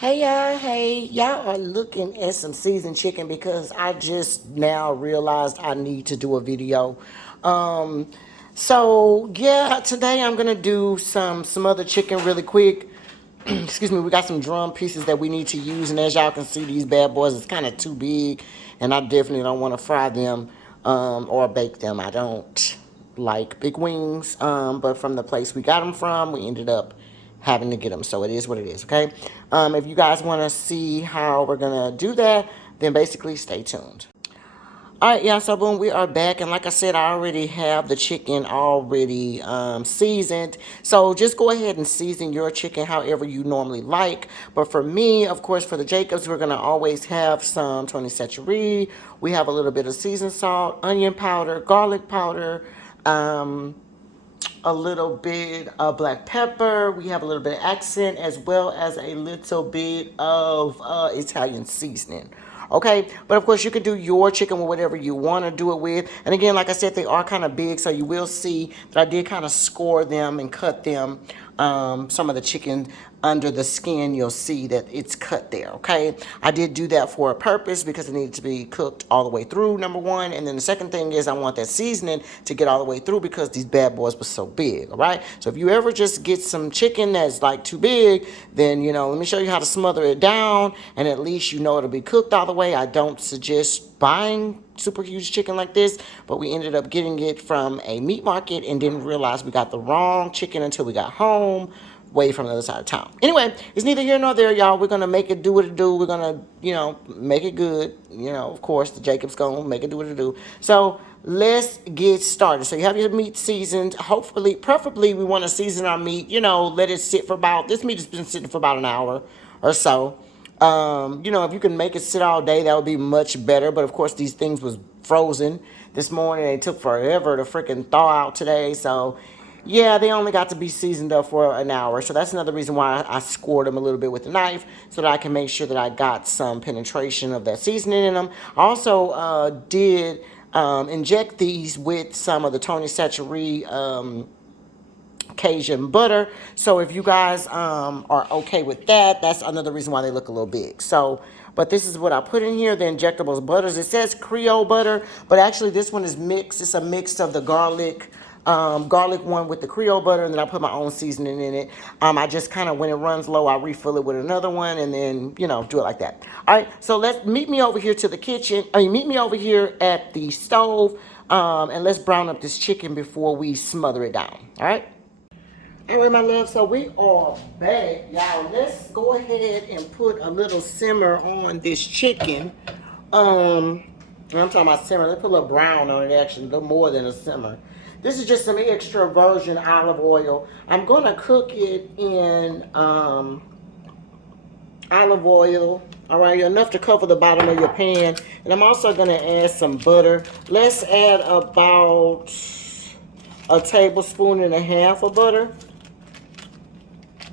Hey y'all, hey, y'all are looking at some seasoned chicken because I just now realized I need to do a video. Um, so yeah, today I'm gonna do some other chicken really quick. Excuse me, we got some drum pieces that we need to use, and as y'all can see, these bad boys is kind of too big, and I definitely don't want to fry them or bake them. I don't like big wings, but from the place we got them from, we ended up having to get them. So it is what it is, okay? If you guys want to see how we're going to do that, then basically stay tuned. All right, y'all, so boom, we are back. And like I said, I already have the chicken already seasoned. So just go ahead and season your chicken however you normally like. But for me, of course, for the Jacobs, we're going to always have some Tony Chachere. We have a little bit of seasoned salt, onion powder, garlic powder, a little bit of black pepper. We have a little bit of accent as well as a little bit of Italian seasoning. Okay, but of course you can do your chicken with whatever you want to do it with. And again, like I said, they are kind of big, so you will see that I did kind of score them and cut them. Some of the chicken under the skin, you'll see that it's cut there, okay? I did do that for a purpose because it needed to be cooked all the way through, number one. And then the second thing is I want that seasoning to get all the way through because these bad boys were so big, all right? So if you ever just get some chicken that's like too big, then, let me show you how to smother it down, and at least you know it'll be cooked all the way. I don't suggest buying super huge chicken like this, but we ended up getting it from a meat market and didn't realize we got the wrong chicken until we got home way from the other side of town. Anyway, it's neither here nor there, y'all. We're gonna make it do what it do. We're gonna, make it good. Of course, the Jacob's gonna make it do what it do. So let's get started. So you have your meat seasoned. Hopefully, preferably, we want to season our meat. Let it sit for about. This meat has been sitting for about an hour or so. If you can make it sit all day, that would be much better. But of course, these things was frozen this morning. It took forever to freaking thaw out today. So yeah, they only got to be seasoned up for an hour. So that's another reason why I scored them a little bit with the knife so that I can make sure that I got some penetration of that seasoning in them. I also did inject these with some of the Tony Chachere Cajun butter. So if you guys are okay with that, that's another reason why they look a little big. So, but this is what I put in here, the injectables butters. It says Creole butter, but actually this one is mixed. It's a mix of the garlic one with the Creole butter, and then I put my own seasoning in it. I just kind of, when it runs low, I refill it with another one, and then, do it like that. All right, so meet me over here to the kitchen. Meet me over here at the stove, and let's brown up this chicken before we smother it down. All right? All right, my love, so we are back, y'all. Let's go ahead and put a little simmer on this chicken. I'm talking about simmer. Let's put a little brown on it, actually, a little more than a simmer. This is just some extra virgin olive oil. I'm going to cook it in olive oil, all right, enough to cover the bottom of your pan. And I'm also going to add some butter. Let's add about a tablespoon and a half of butter.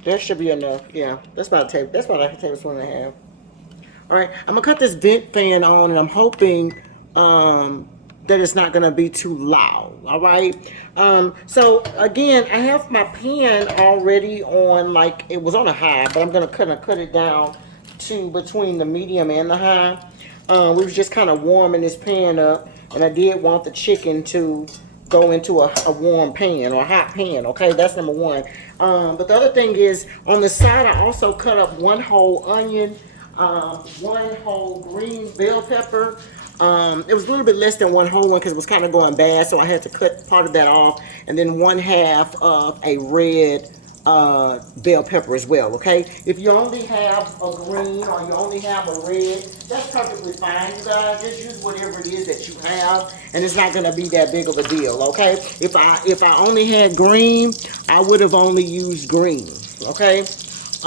That should be enough. Yeah, that's about a tablespoon and a half. All right, I'm gonna cut this vent fan on, and I'm hoping that it's not gonna be too loud. All right. So again, I have my pan already on, like it was on a high, but I'm gonna kind of cut it down to between the medium and the high. We was just kind of warming this pan up, and I did want the chicken to go into a warm pan or a hot pan. Okay, that's number one. But the other thing is, on the side, I also cut up one whole onion, one whole green bell pepper. It was a little bit less than one whole one because it was kind of going bad, so I had to cut part of that off, and then one half of a red bell pepper as well. Okay, if you only have a green or you only have a red, that's perfectly fine, you guys. Just use whatever it is that you have, and it's not going to be that big of a deal. Okay, if I only had green, I would have only used green. Okay, just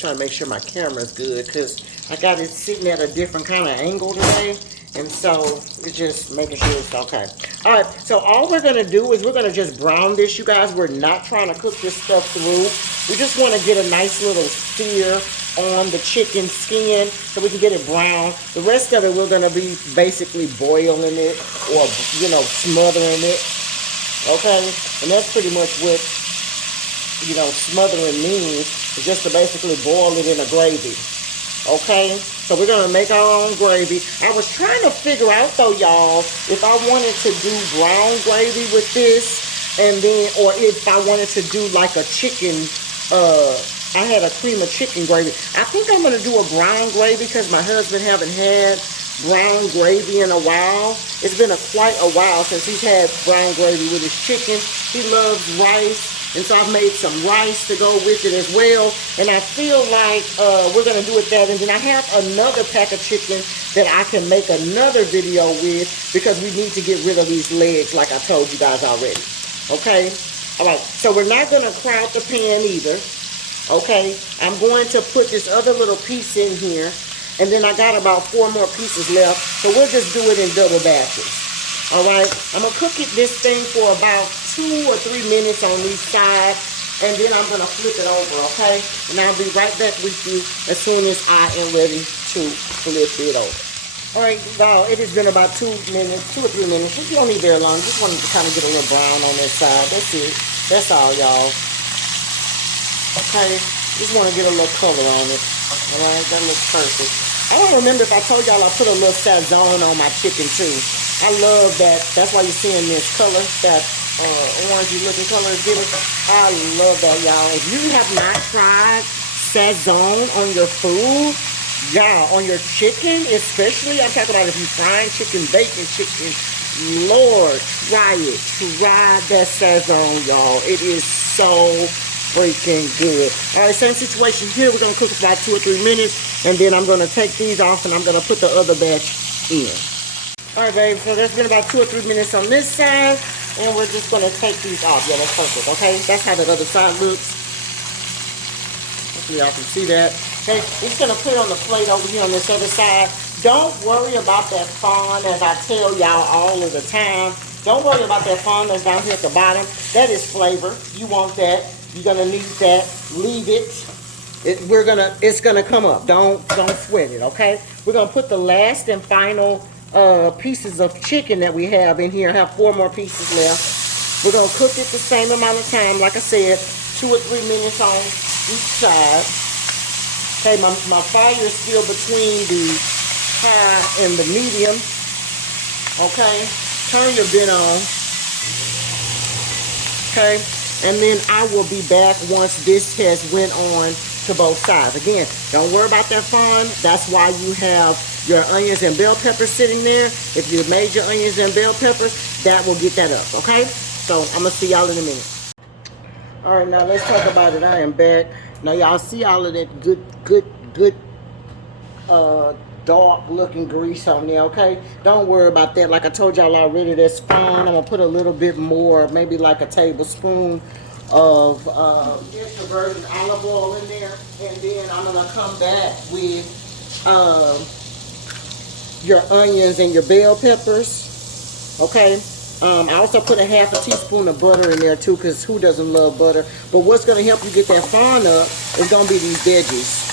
trying to make sure my camera's good because I got it sitting at a different kind of angle today, and so it's just making sure it's okay. All right, so all we're gonna do is we're gonna just brown this, you guys. We're not trying to cook this stuff through. We just want to get a nice little sear on the chicken skin so we can get it brown. The rest of it, we're gonna be basically boiling it or, smothering it. Okay, and that's pretty much what smothering means is just to basically boil it in a gravy. Okay, so we're gonna make our own gravy. I was trying to figure out though, y'all, if I wanted to do brown gravy with this, and then, or if I wanted to do like a chicken, I had a cream of chicken gravy. I think I'm gonna do a brown gravy because my husband haven't had brown gravy in a while. It's been quite a while since he's had brown gravy with his chicken. He loves rice. And so I've made some rice to go with it as well. And I feel like we're going to do it that. And then I have another pack of chicken that I can make another video with because we need to get rid of these legs like I told you guys already. Okay? All right. So we're not going to crowd the pan either. Okay? I'm going to put this other little piece in here. And then I got about 4 more pieces left. So we'll just do it in double batches. All right, I'm gonna cook this thing for about 2 or 3 minutes on each side, and then I'm gonna flip it over, okay? And I'll be right back with you as soon as I am ready to flip it over. All right, now it has been about 2 or 3 minutes. Just won't need very long. Just wanted to kind of get a little brown on that side. That's it. That's all, y'all. Okay, just want to get a little color on it. All right, that looks perfect. I don't remember if I told y'all I put a little sazon on my chicken too. I love that. That's why you're seeing this color, that orangey looking color is giving. I love that, y'all. If you have not tried sazon on your food, y'all, on your chicken especially, I'm talking about if you're frying chicken, baking chicken, Lord, try it. Try that sazon, y'all. It is so freaking good. All right, same situation here. We're going to cook for about 2 or 3 minutes, and then I'm going to take these off, and I'm going to put the other batch in. All right, babe, so that's been about 2 or 3 minutes on this side, and we're just going to take these off. Yeah, that's perfect, okay? That's how the other side looks. Hopefully y'all can see that. Okay, we're just going to put it on the plate over here on this other side. Don't worry about that fond, as I tell y'all all of the time. Don't worry about that fond that's down here at the bottom. That is flavor. You want that. You're going to need that. Leave it. It's gonna come up. Don't sweat it, okay? We're going to put the last and final pieces of chicken that we have in here. I have 4 more pieces left. We're going to cook it the same amount of time, like I said, 2 or 3 minutes on each side. Okay, my fire is still between the high and the medium. Okay, turn your vent on. Okay, and then I will be back once this has went on to both sides. Again, don't worry about that fond. That's why you have your onions and bell peppers sitting there. If you made your onions and bell peppers, that will get that up, okay? So I'm gonna see y'all in a minute. All right, now let's talk about it. I am back. Now y'all see all of that good dark looking grease on there, okay? Don't worry about that. Like I told y'all already, that's fine. I'm gonna put a little bit more, maybe like a tablespoon of extra virgin olive oil in there, and then I'm gonna come back with your onions and your bell peppers, okay? I also put a half a teaspoon of butter in there too, because who doesn't love butter? But what's gonna help you get that fond up is gonna be these veggies.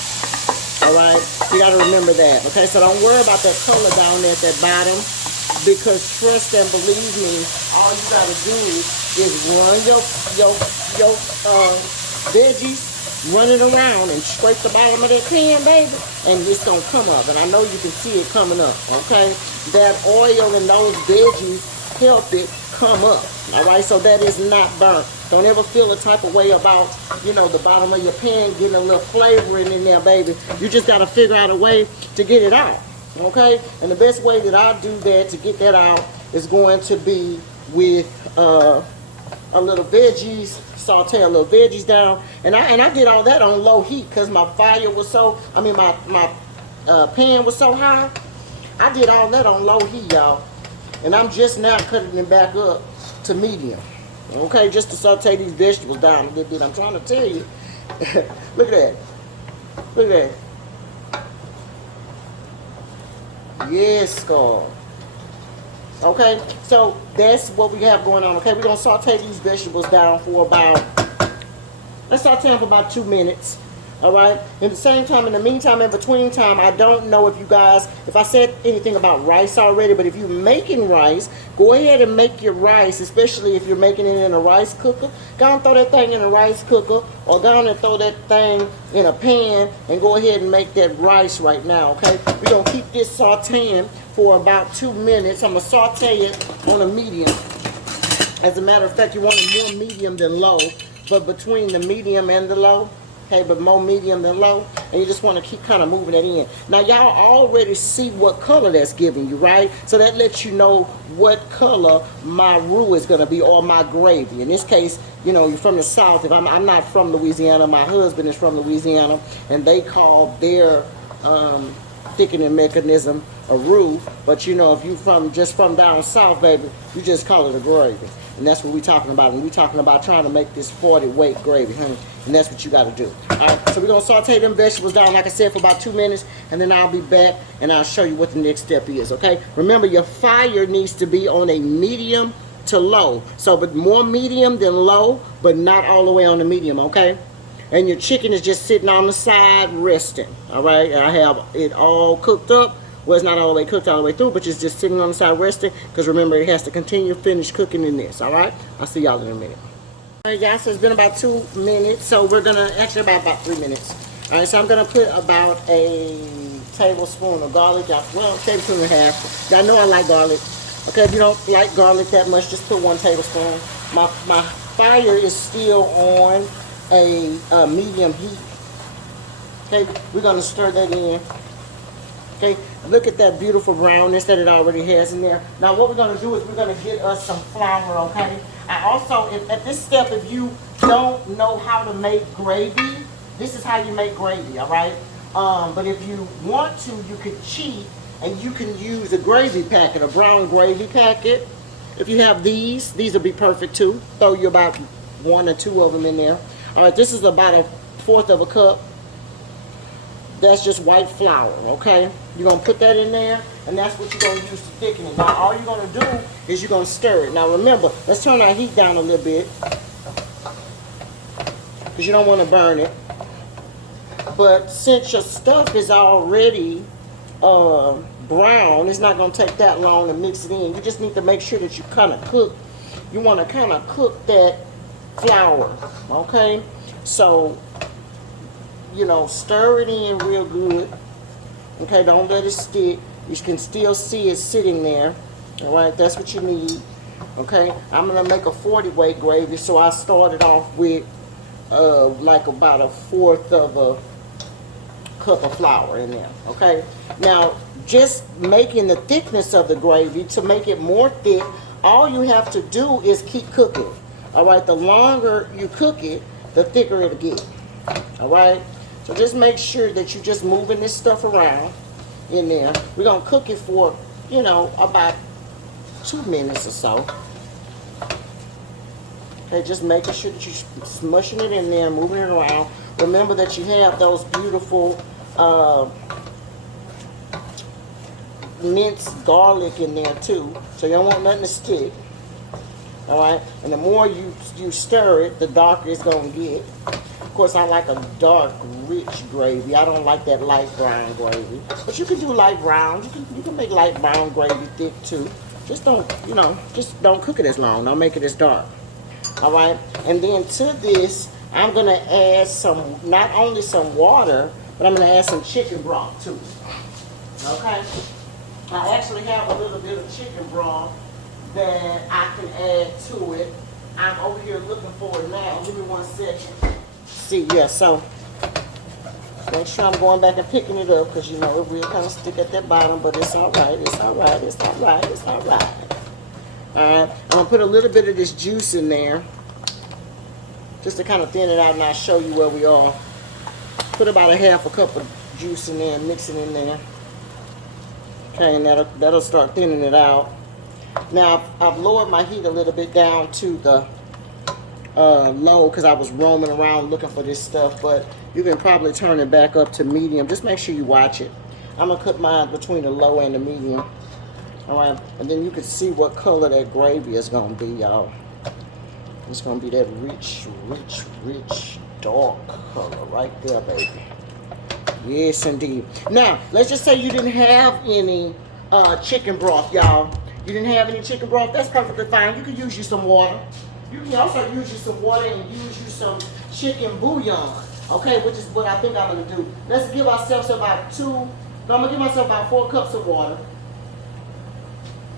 All right, you got to remember that. Okay, so don't worry about that color down there at that bottom, because trust and believe me, all you got to do is run your veggies, run it around and scrape the bottom of that pan, baby, and it's gonna come up. And I know you can see it coming up. Okay, that oil and those veggies help it come up. All right, so that is not burnt. Don't ever feel a type of way about, the bottom of your pan getting a little flavoring in there, baby. You just got to figure out a way to get it out, okay? And the best way that I do that to get that out is going to be with a little veggies, saute a little veggies down. And I did all that on low heat because my fire was my pan was so high. I did all that on low heat, y'all. And I'm just now cutting it back up to medium. Okay, just to saute these vegetables down a little bit. I'm trying to tell you. Look at that. Look at that. Yes, God. Okay, so that's what we have going on. Okay, we're going to saute these vegetables down for about, let's saute them for about 2 minutes. All right. In the same time, in the meantime, in between time, I don't know if you guys, if I said anything about rice already, but if you're making rice, go ahead and make your rice, especially if you're making it in a rice cooker. Go and throw that thing in a rice cooker, or go on and throw that thing in a pan and go ahead and make that rice right now, okay? We're going to keep this sauteing for about 2 minutes. I'm going to saute it on a medium. As a matter of fact, you want it more medium than low, but between the medium and the low, okay, but more medium than low, and you just want to keep kind of moving that in. Now, y'all already see what color that's giving you, right? So that lets you know what color my roux is going to be, or my gravy. In this case, you know, you're from the South. If I'm not from Louisiana, my husband is from Louisiana, and they call their thickening mechanism a roux. But you know, if you just from down south, baby, you just call it a gravy. And that's what we're talking about. And we're talking about trying to make this 40 weight gravy, honey. And that's what you got to do. All right, so we're going to saute them vegetables down, like I said, for about 2 minutes. And then I'll be back and I'll show you what the next step is, okay? Remember, your fire needs to be on a medium to low. So, but more medium than low, but not all the way on the medium, okay? And your chicken is just sitting on the side resting, all right? And I have it all cooked up. Well, it's not all the way cooked all the way through, but it's just sitting on the side resting, because remember, it has to continue to finish cooking in this, all right? I'll see y'all in a minute. All right, guys, so it's been about 2 minutes, so we're going to, actually about 3 minutes. All right, so I'm going to put about a tablespoon of garlic, well, tablespoon and a half. Y'all know I like garlic. Okay, if you don't like garlic that much, just put 1 tablespoon. My fire is still on a medium heat. Okay, we're going to stir that in. Okay, look at that beautiful brownness that it already has in there. Now what we're going to do is we're going to get us some flour, okay? I also, at this step, if you don't know how to make gravy, this is how you make gravy, all right? But if you want to, you could cheat and you can use a gravy packet, a brown gravy packet. If you have these will be perfect too. Throw you about 1 or 2 of them in there. All right, this is about 1/4 of a cup. That's just white flour, okay? You're going to put that in there, and that's what you're going to use to thicken it. Now, all you're going to do is you're going to stir it. Now, remember, let's turn our heat down a little bit, because you don't want to burn it. But since your stuff is already brown, it's not going to take that long to mix it in. You just need to make sure that you kind of cook. You want to kind of cook that flour, okay? So, you know, stir it in real good. Okay, don't let it stick. You can still see it sitting there. All right, that's what you need. Okay, I'm gonna make a 40 weight gravy, so I started off with like about 1/4 of a cup of flour in there. Okay, now just making the thickness of the gravy, to make it more thick, all you have to do is keep cooking. All right, the longer you cook it, the thicker it'll get. All right. So just make sure that you're just moving this stuff around in there. We're going to cook it for, you know, about 2 minutes or so. Okay, just making sure that you're smushing it in there, moving it around. Remember that you have those beautiful minced garlic in there too. So you don't want nothing to stick. All right, and the more you stir it, the darker it's going to get. Of course, I like a dark, rich gravy. I don't like that light brown gravy. But you can do light brown. You can make light brown gravy thick too. Just don't, you know, just don't cook it as long. Don't make it as dark. All right, and then to this, I'm going to add some, not only some water, but I'm going to add some chicken broth too. Okay, I actually have a little bit of chicken broth that I can add to it. I'm over here looking for it now. Give me 1 second. See, yeah, so make sure I'm going back and picking it up, because you know it will kind of stick at that bottom, but it's all right, it's all right, it's all right, it's all right. All right, I'm going to put a little bit of this juice in there just to kind of thin it out, and I'll show you where we are. Put about 1/2 cup of juice in there and mix it in there. Okay, and that'll start thinning it out. Now, I've lowered my heat a little bit down to the low, because I was roaming around looking for this stuff, but you can probably turn it back up to medium. Just make sure you watch it. I'm going to cook mine between the low and the medium. All right, and then you can see what color that gravy is going to be, y'all. It's going to be that rich, rich, rich dark color right there, baby. Yes, indeed. Now, let's just say you didn't have any chicken broth, y'all. You didn't have any chicken broth. That's perfectly fine. You can use you some water. You can also use you some water and use you some chicken bouillon. Okay, which is what I think I'm going to do. Let's give ourselves about I'm going to give myself about 4 cups of water.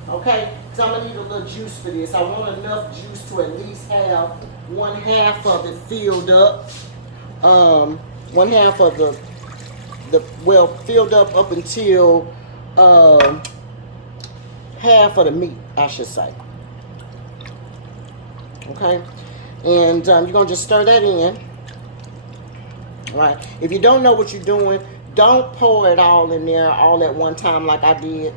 Okay, because I'm going to need a little juice for this. I want enough juice to at least have 1/2 of it filled up. 1/2 of filled up until half of the meat, I should say. Okay, and you're going to just stir that in. All right, if you don't know what you're doing, don't pour it all in there all at one time like I did.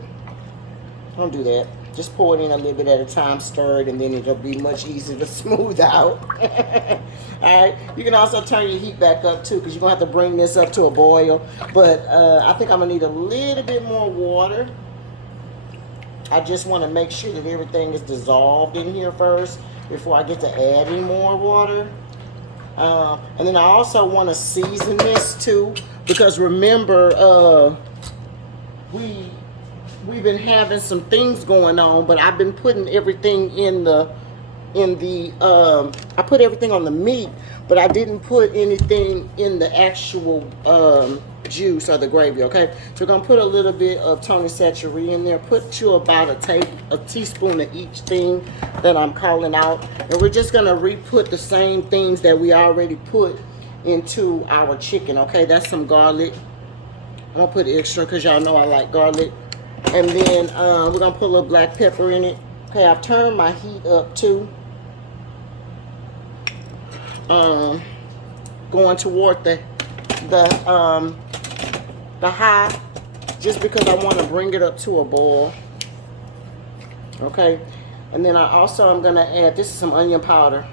Don't do that. Just pour it in a little bit at a time, stir it, and then it'll be much easier to smooth out. Alright, you can also turn your heat back up too, because you're going to have to bring this up to a boil. But I think I'm going to need a little bit more water. I just want to make sure that everything is dissolved in here first before I get to add any more water. And then I also want to season this too, because remember, we've been having some things going on, but I've been putting everything I put everything on the meat, but I didn't put anything in the actual juice or the gravy. Okay, so we're gonna put a little bit of Tony Chachere in there. Put you about a teaspoon of each thing that I'm calling out, and we're just gonna re-put the same things that we already put into our chicken. Okay, that's some garlic. I'm gonna put extra because y'all know I like garlic. And then we're going to put a little black pepper in it. Okay, I've turned my heat up too. Going toward the high, just because I want to bring it up to a boil. Okay, and then I also am going to add, this is some onion powder.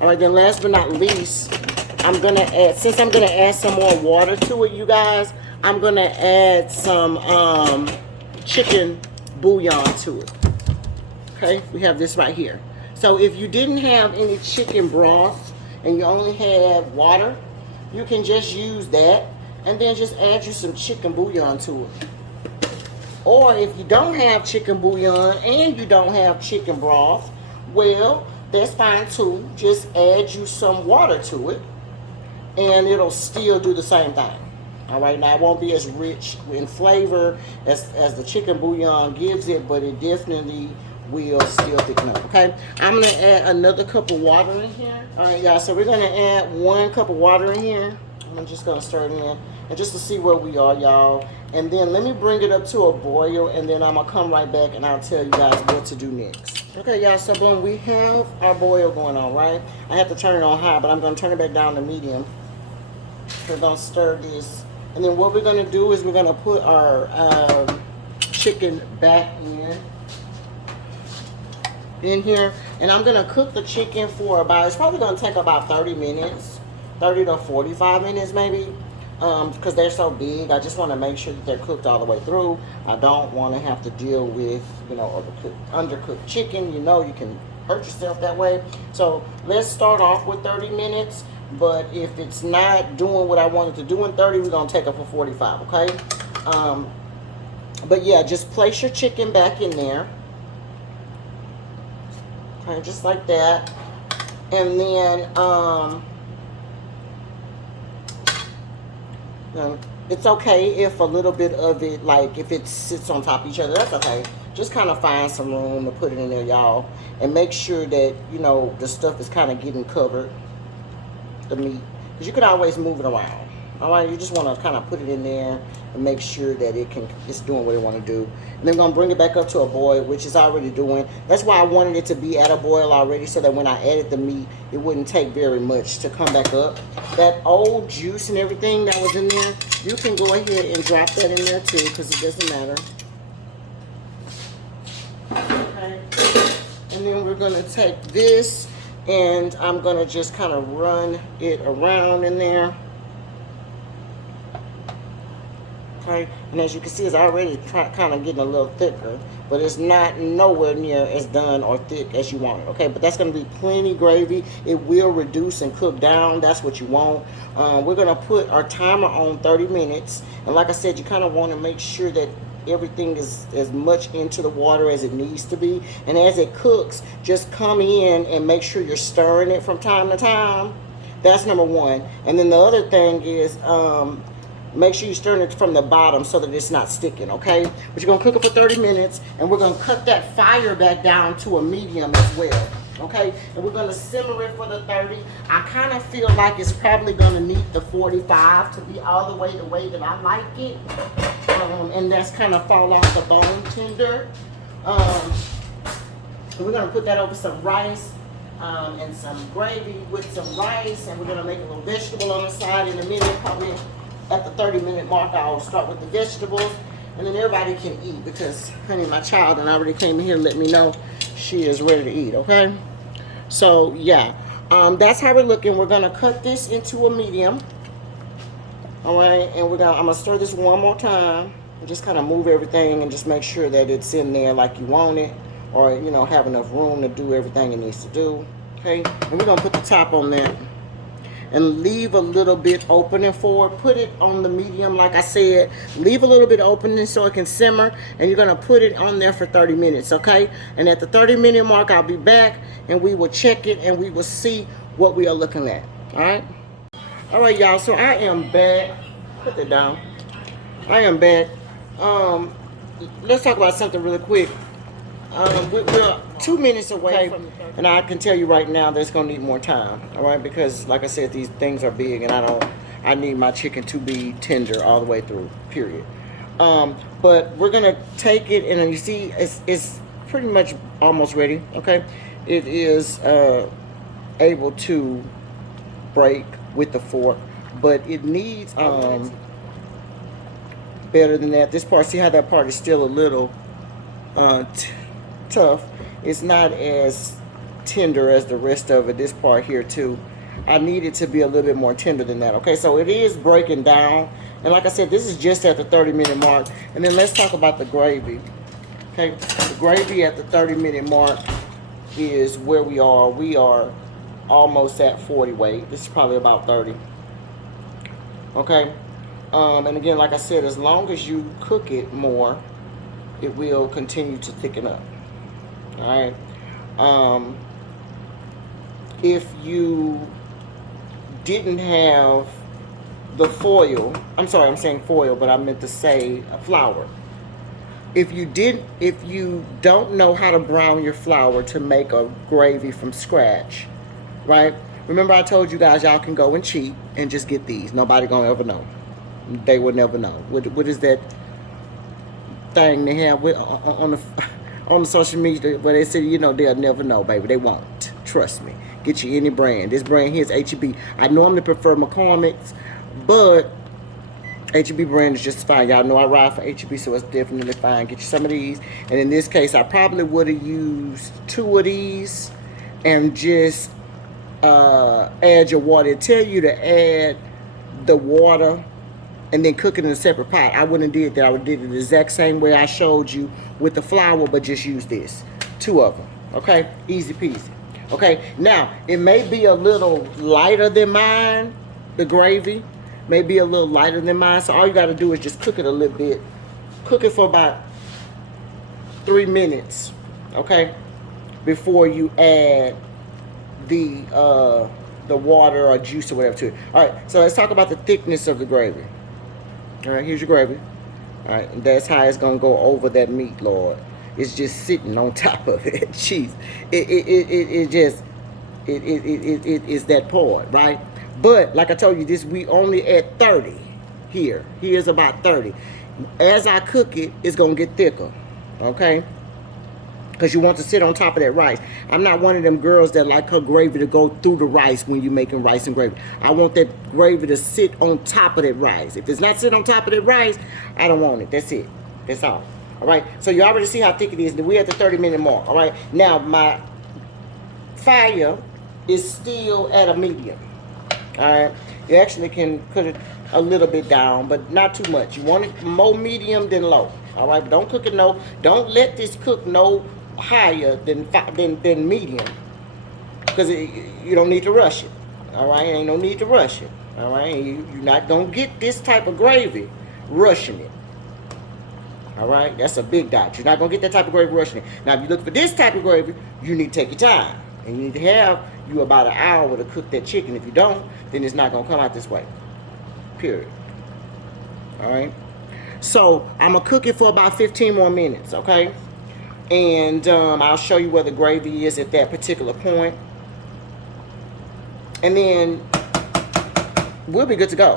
All right, then last but not least, I'm going to add, since I'm going to add some more water to it, you guys, I'm going to add some chicken bouillon to it. Okay, we have this right here. So if you didn't have any chicken broth and you only had water, you can just use that and then just add you some chicken bouillon to it. Or if you don't have chicken bouillon and you don't have chicken broth, well, that's fine too. Just add you some water to it and it'll still do the same thing. All right, now it won't be as rich in flavor as the chicken bouillon gives it, but it definitely will still thicken up. Okay, I'm gonna add another cup of water in here. All right, y'all. So we're gonna add 1 cup of water in here. I'm just gonna stir it in, and just to see where we are, y'all. And then let me bring it up to a boil, and then I'm gonna come right back and I'll tell you guys what to do next. Okay, y'all. So boom, we have our boil going on, right? I have to turn it on high, but I'm gonna turn it back down to medium. We're gonna stir this. And then what we're going to do is we're going to put our chicken back in here. And I'm going to cook the chicken for about, it's probably going to take about 30 minutes, 30 to 45 minutes maybe, because they're so big. I just want to make sure that they're cooked all the way through. I don't want to have to deal with, you know, undercooked chicken. You know, you can hurt yourself that way. So let's start off with 30 minutes. But if it's not doing what I wanted to do in 30, we're going to take it for 45, okay? But yeah, just place your chicken back in there. Okay, just like that. And then, it's okay if a little bit of it, like if it sits on top of each other, that's okay. Just kind of find some room to put it in there, y'all. And make sure that, you know, the stuff is kind of getting covered. The meat, because you can always move it around. All right, you just want to kind of put it in there and make sure that it's doing what it want to do. And then I'm gonna bring it back up to a boil, which is already doing. That's why I wanted it to be at a boil already, so that when I added the meat, it wouldn't take very much to come back up. That old juice and everything that was in there, you can go ahead and drop that in there too, because it doesn't matter. Okay, and then we're gonna take this. And I'm going to just kind of run it around in there. Okay. And as you can see, it's already kind of getting a little thicker. but it's not nowhere near as done or thick as you want it. Okay, but that's going to be plenty gravy. It will reduce and cook down. That's what you want. We're going to put our timer on 30 minutes. And like I said, you kind of want to make sure that everything is as much into the water as it needs to be. And as it cooks, just come in and make sure you're stirring it from time to time. That's number one. And then the other thing is, make sure you stir it from the bottom so that it's not sticking, okay? But you're gonna cook it for 30 minutes, and we're gonna cut that fire back down to a medium as well, okay? And we're gonna simmer it for the 30. I kind of feel like it's probably gonna need the 45 to be all the way that I like it. And that's kind of fall off the bone tender. And we're gonna put that over some rice. And some gravy with some rice, and we're gonna make a little vegetable on the side in a minute. Probably at the 30-minute mark, I'll start with the vegetables, and then everybody can eat because, honey, my child and I already came in here to let me know she is ready to eat. Okay, so yeah, that's how we're looking. We're gonna cut this into a medium. All right, and I'm gonna stir this one more time and just kind of move everything and just make sure that it's in there like you want it, or have enough room to do everything it needs to do. Okay, and we're gonna put the top on there and leave a little bit opening for it. Put it on the medium, like I said. Leave a little bit opening so it can simmer, and you're gonna put it on there for 30 minutes, okay? And at the 30-minute mark, I'll be back, and we will check it, and we will see what we are looking at, all right? All right, y'all, so I am back. Put that down. I am back. Let's talk about something really quick. We're 2 minutes away from, and I can tell you right now that's gonna need more time, all right? Because like I said, these things are big, and I need my chicken to be tender all the way through, period. But we're gonna take it, and you see, it's pretty much almost ready, okay? It is able to break with the fork, but it needs better than that. This part, see how that part is still a little tough. It's not as tender as the rest of it. This part here too, I need it to be a little bit more tender than that. Okay, so it is breaking down, and like I said, this is just at the 30-minute mark. And then let's talk about the gravy. Okay, the gravy at the 30-minute mark is where we are. We are almost at 40 weight. This is probably about 30. Okay, and again, like I said, as long as you cook it more, it will continue to thicken up. All right. If you didn't have the foil, I'm sorry, I'm saying foil, but I meant to say flour. If you don't know how to brown your flour to make a gravy from scratch, right? Remember I told you guys y'all can go and cheat and just get these. Nobody gonna ever know. They will never know. What is that thing they have on the social media where they say, they'll never know, baby. They won't. Trust me. Get you any brand. This brand here is H-E-B. I normally prefer McCormick's, but H-E-B brand is just fine. Y'all know I ride for H-E-B, so it's definitely fine. Get you some of these. And in this case, I probably would have used 2 of these and just add your water. It tell you to add the water and then cook it in a separate pot. I wouldn't have did that. I would have did it the exact same way I showed you with the flour, but just use this. 2 of them, okay? Easy peasy. Okay, now, it may be a little lighter than mine, the gravy. May be a little lighter than mine, so all you gotta do is just cook it a little bit. Cook it for about 3 minutes, okay? Before you add the water or juice or whatever to it. All right, so let's talk about the thickness of the gravy. All right, here's your gravy. All right, and that's how it's gonna go over that meat, Lord. It's just sitting on top of it. Jeez, it is that part, right? But like I told you, this we only at 30 here. Here's about 30. As I cook it, it's gonna get thicker, okay? Because you want to sit on top of that rice. I'm not one of them girls that like her gravy to go through the rice when you're making rice and gravy. I want that gravy to sit on top of that rice. If it's not sitting on top of that rice, I don't want it. That's it. That's all. All right. So you already see how thick it is. We're at the 30-minute mark. All right. Now my fire is still at a medium. All right. You actually can put it a little bit down, but not too much. You want it more medium than low. All right, but don't cook it don't let this cook no higher than medium, because you don't need to rush it. All right, ain't no need to rush it. All right, you're not gonna get this type of gravy rushing it. All right, that's a big dot. You're not gonna get that type of gravy rushing it. Now, if you look for this type of gravy, you need to take your time, and you need to have you about an hour to cook that chicken. If you don't, then it's not gonna come out this way. Period. All right. So I'm gonna cook it for about 15 more minutes, okay? And I'll show you where the gravy is at that particular point, and then we'll be good to go.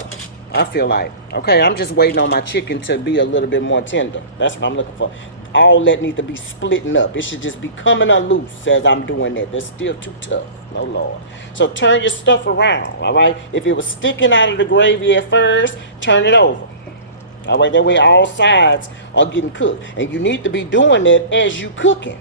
I feel like, okay, I'm just waiting on my chicken to be a little bit more tender. That's what I'm looking for. All that needs to be splitting up. It should just be coming loose as I'm doing that. That's still too tough. No, Lord. So turn your stuff around, all right? If it was sticking out of the gravy at first, turn it over. All right, that way all sides are getting cooked. And you need to be doing that as you cooking.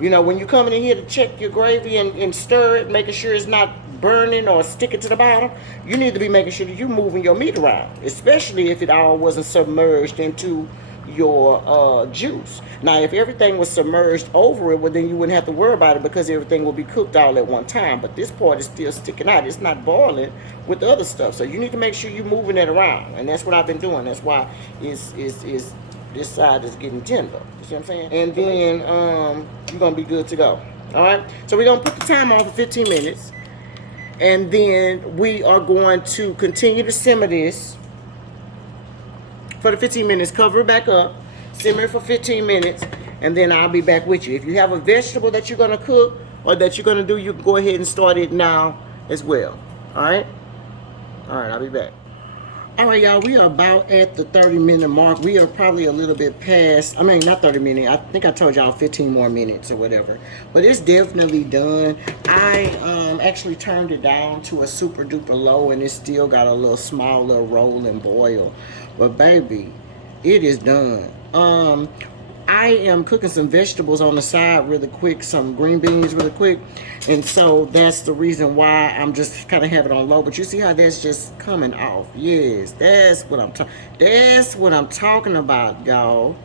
You know, when you coming in here to check your gravy and stir it, making sure it's not burning or sticking to the bottom, you need to be making sure that you're moving your meat around, especially if it all wasn't submerged into your juice. Now, if everything was submerged over it, well, then you wouldn't have to worry about it because everything will be cooked all at one time. But this part is still sticking out. It's not boiling with the other stuff. So you need to make sure you're moving it around. And that's what I've been doing. That's why this side is getting tender. You see what I'm saying? And then you're going to be good to go. All right? So we're going to put the time on for 15 minutes. And then we are going to continue to simmer this for the 15 minutes. Cover it back up. Simmer it for 15 minutes. And then I'll be back with you. If you have a vegetable that you're going to cook or that you're going to do, you can go ahead and start it now as well. All right? All right, I'll be back. All right, y'all, we are about at the 30-minute mark. We are probably a little bit past, I mean, not 30 minutes. I think I told y'all 15 more minutes or whatever. But it's definitely done. I actually turned it down to a super duper low, and it still got a little small little roll and boil. But baby, it is done. I am cooking some vegetables on the side really quick, some green beans really quick. And so that's the reason why I'm just kind of having it on low. But you see how that's just coming off. Yes, that's what I'm talking about, y'all.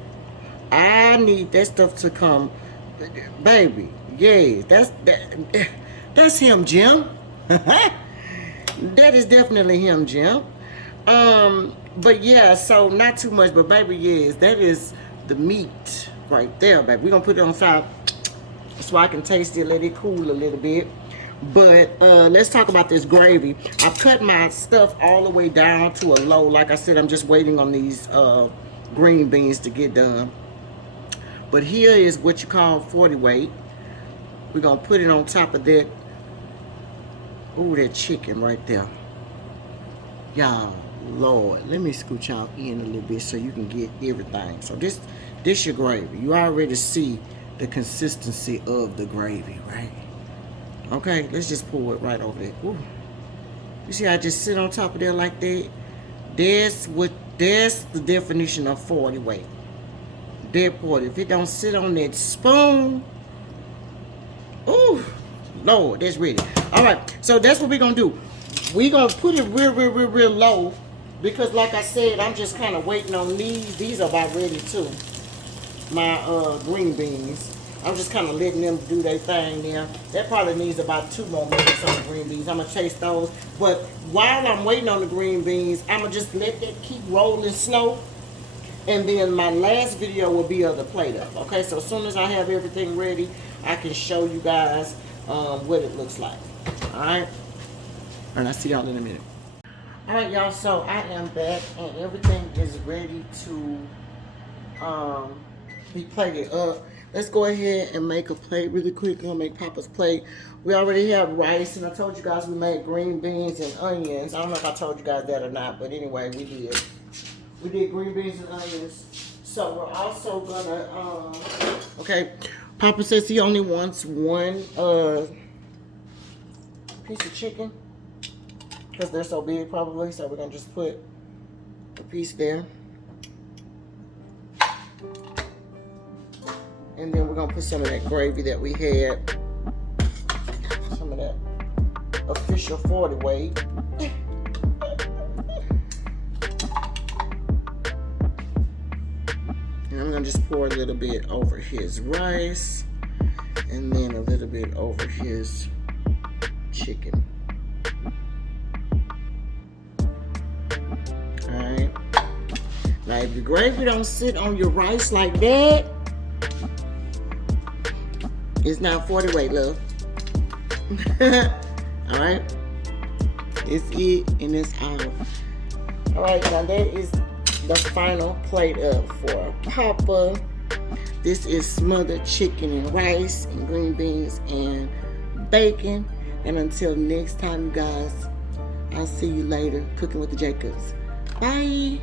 I need that stuff to come, baby. Yes, that's him, Jim. That is definitely him, Jim. But yeah, so not too much, but baby, yes, that is the meat right there, baby. We're gonna put it on top so I can taste it, let it cool a little bit. But let's talk about this gravy. I've cut my stuff all the way down to a low. Like I said, I'm just waiting on these green beans to get done. But here is what you call 40 weight. We're gonna put it on top of that. Ooh, that chicken right there. Y'all, Lord, let me scooch y'all in a little bit so you can get everything. So this your gravy. You already see the consistency of the gravy, right? Okay, let's just pour it right over there. Ooh. You see I just sit on top of there like that? That's the definition of 40 weight. That part, if it don't sit on that spoon, ooh, Lord, that's ready. All right, so that's what we're gonna do. We're gonna put it real low because, like I said, I'm just kind of waiting on these. These are about ready too. My green beans. I'm just kind of letting them do their thing there. That probably needs about 2 more minutes on the green beans. I'm gonna taste those. But while I'm waiting on the green beans, I'm gonna just let that keep rolling slow. And then my last video will be of the plate up. Okay, so as soon as I have everything ready, I can show you guys what it looks like. All right. And I'll see y'all in a minute. All right, y'all, so I am back and everything is ready to be plated up. Let's go ahead and make a plate really quick. I'm gonna make Papa's plate. We already have rice, and I told you guys we made green beans and onions. I don't know if I told you guys that or not, but anyway, we did. We did green beans and onions. So we're also gonna, okay, Papa says he only wants one piece of chicken, because they're so big probably, so we're gonna just put a piece there. And then we're gonna put some of that gravy that we had, some of that official 40 weight. gonna just pour a little bit over his rice and then a little bit over his chicken. Alright. Now if your gravy don't sit on your rice like that, it's not 40 weight, love. Alright. It's it and it's out. Alright, now that is the final plate up for Papa. This is smothered chicken and rice and green beans and bacon. And until next time, you guys, I'll see you later. Cooking with the Jacobs. Bye.